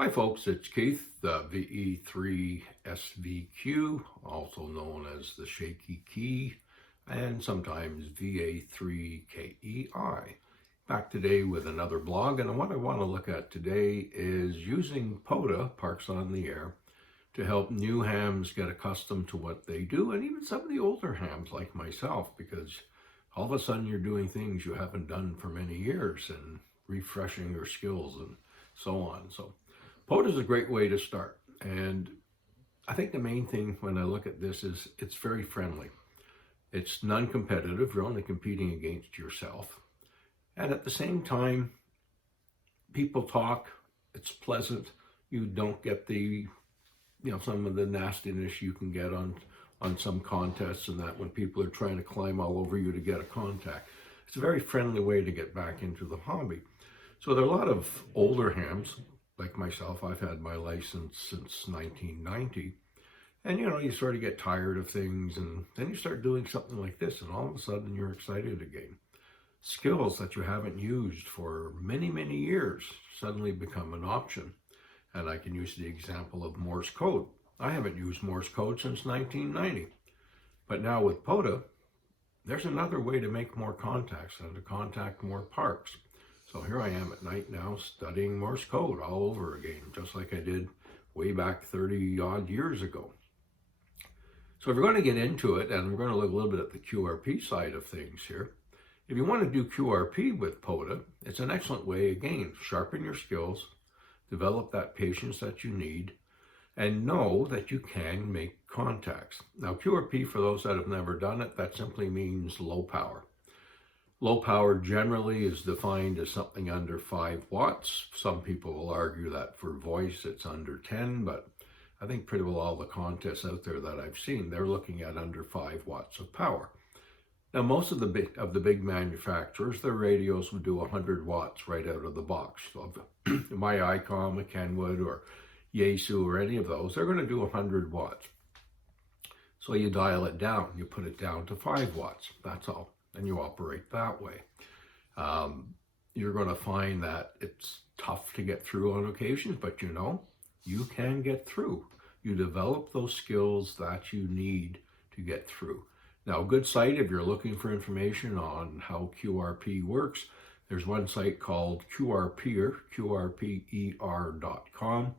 Hi folks, it's Keith, the VE3SVQ, also known as the Shaky Key, and sometimes VA3KEI. Back today with another blog, and what I want to look at today is using Pota, Parks on the Air, to help new hams get accustomed to what they do, and even some of the older hams like myself, because all of a sudden you're doing things you haven't done for many years and refreshing your skills and so on. So Pota is a great way to start, and I think the main thing when I look at this is it's very friendly. It's non-competitive, you're only competing against yourself. And at the same time, people talk, it's pleasant, you don't get the, some of the nastiness you can get on some contests and that when people are trying to climb all over you to get a contact. It's a very friendly way to get back into the hobby. So there are a lot of older hams, like myself. I've had my license since 1990. And you sort of get tired of things, and then you start doing something like this, and all of a sudden you're excited again. Skills that you haven't used for many, many years suddenly become an option. And I can use the example of Morse code. I haven't used Morse code since 1990. But now with Pota, there's another way to make more contacts and to contact more parks. So here I am at night now studying Morse code all over again, just like I did way back 30 odd years ago. So if we're going to get into it, and we're going to look a little bit at the QRP side of things here, if you want to do QRP with Pota, it's an excellent way, again, sharpen your skills, develop that patience that you need, and know that you can make contacts. Now QRP, for those that have never done it, that simply means low power. Low power generally is defined as something under 5 watts. Some people will argue that for voice it's under 10, but I think pretty well all the contests out there that I've seen, they're looking at under 5 watts of power. Now most of the big manufacturers, their radios would do 100 watts right out of the box. So my Icom, a Kenwood, or Yaesu, or any of those, they're going to do 100 watts. So you dial it down, you put it down to 5 watts, that's all. And you operate that way. You're going to find that it's tough to get through on occasions, but you can get through. You develop those skills that you need to get through. Now, a good site, if you're looking for information on how QRP works, there's one site called QRPer, QRPER.com,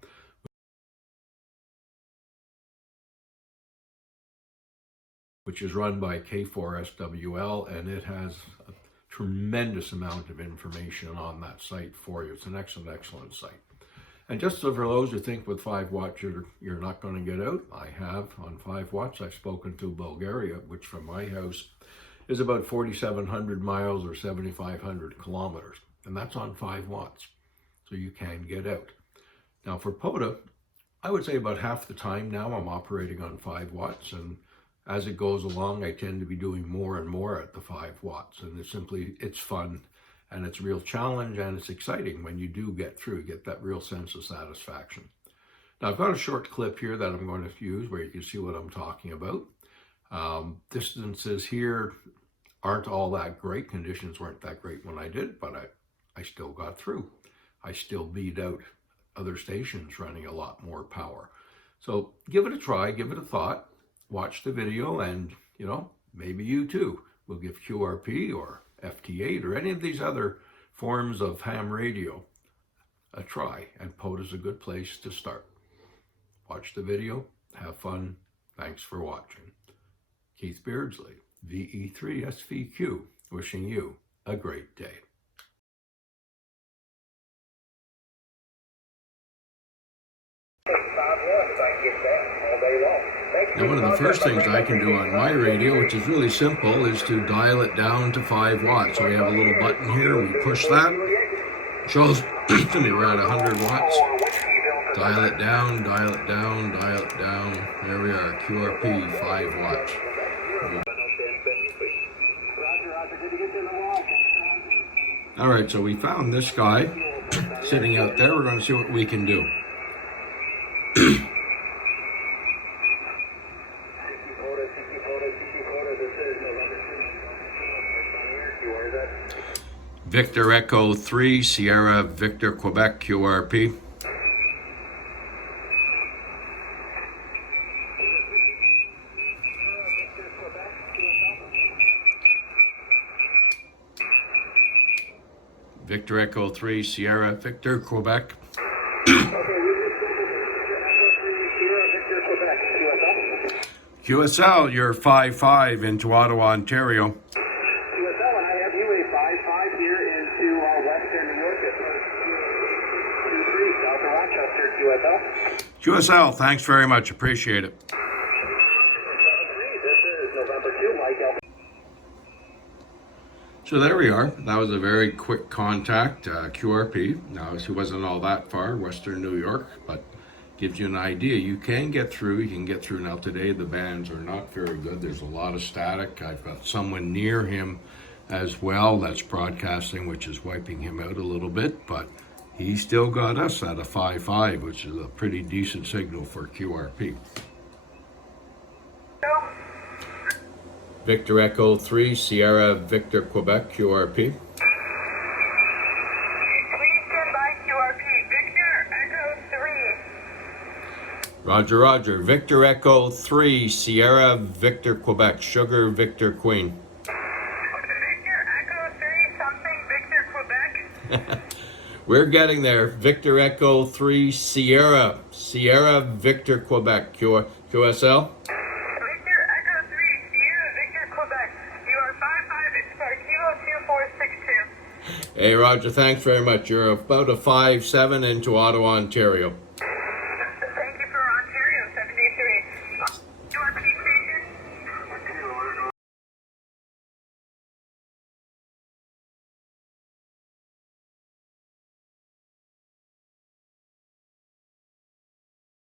which is run by K4SWL, and it has a tremendous amount of information on that site for you. It's an excellent site. And just so for those who think with 5 watts you're not going to get out, I have on 5 watts. I've spoken to Bulgaria, which from my house is about 4,700 miles or 7,500 kilometers, and that's on 5 watts. So you can get out. Now for Pota, I would say about half the time now I'm operating on 5 watts, and as it goes along, I tend to be doing more and more at the 5 watts, and it's fun, and it's a real challenge, and it's exciting when you do get through, you get that real sense of satisfaction. Now, I've got a short clip here that I'm going to use where you can see what I'm talking about. Distances here aren't all that great. Conditions weren't that great when I did, but I still got through. I still beat out other stations running a lot more power. So give it a try, give it a thought. Watch the video, and maybe you too will give QRP or FT8 or any of these other forms of ham radio a try, and Pota's a good place to start. Watch the video, have fun. Thanks for watching. Keith Beardsley, VE3SVQ, wishing you a great day. Now, one of the first things I can do on my radio, which is really simple, is to dial it down to 5 watts. So we have a little button here, we push that, shows to me we're at 100 watts. Dial it down, dial it down, dial it down. There we are, QRP, 5 watts. All right, so we found this guy sitting out there. We're going to see what we can do. Victor Echo 3, Sierra Victor Quebec QRP. Victor Echo 3 Sierra Victor Quebec. QSL, you're 5-5 into Ottawa, Ontario. QSL, and I have you a 5-5 here into Western New York at 2-3 South of Rochester, QSL. QSL, thanks very much. Appreciate it. 7-3, this is November 2, Mike L. So there we are. That was a very quick contact, QRP. Now, he wasn't all that far, Western New York, but gives you an idea. You can get through. You can get through. Now today the bands are not very good. There's a lot of static. I've got someone near him as well that's broadcasting, which is wiping him out a little bit, but he still got us at a 5-5, which is a pretty decent signal for QRP. Victor Echo 3 Sierra Victor Quebec QRP. Roger, Roger. Victor Echo 3 Sierra Victor Quebec Sugar Victor Queen. Victor Echo 3 something Victor Quebec. We're getting there. Victor Echo 3 Sierra Victor Quebec QSL. Victor Echo 3 Sierra Victor Quebec. You are 5-5. It's for Kilo 2462. Hey, Roger. Thanks very much. You're about a 5-7 into Ottawa, Ontario.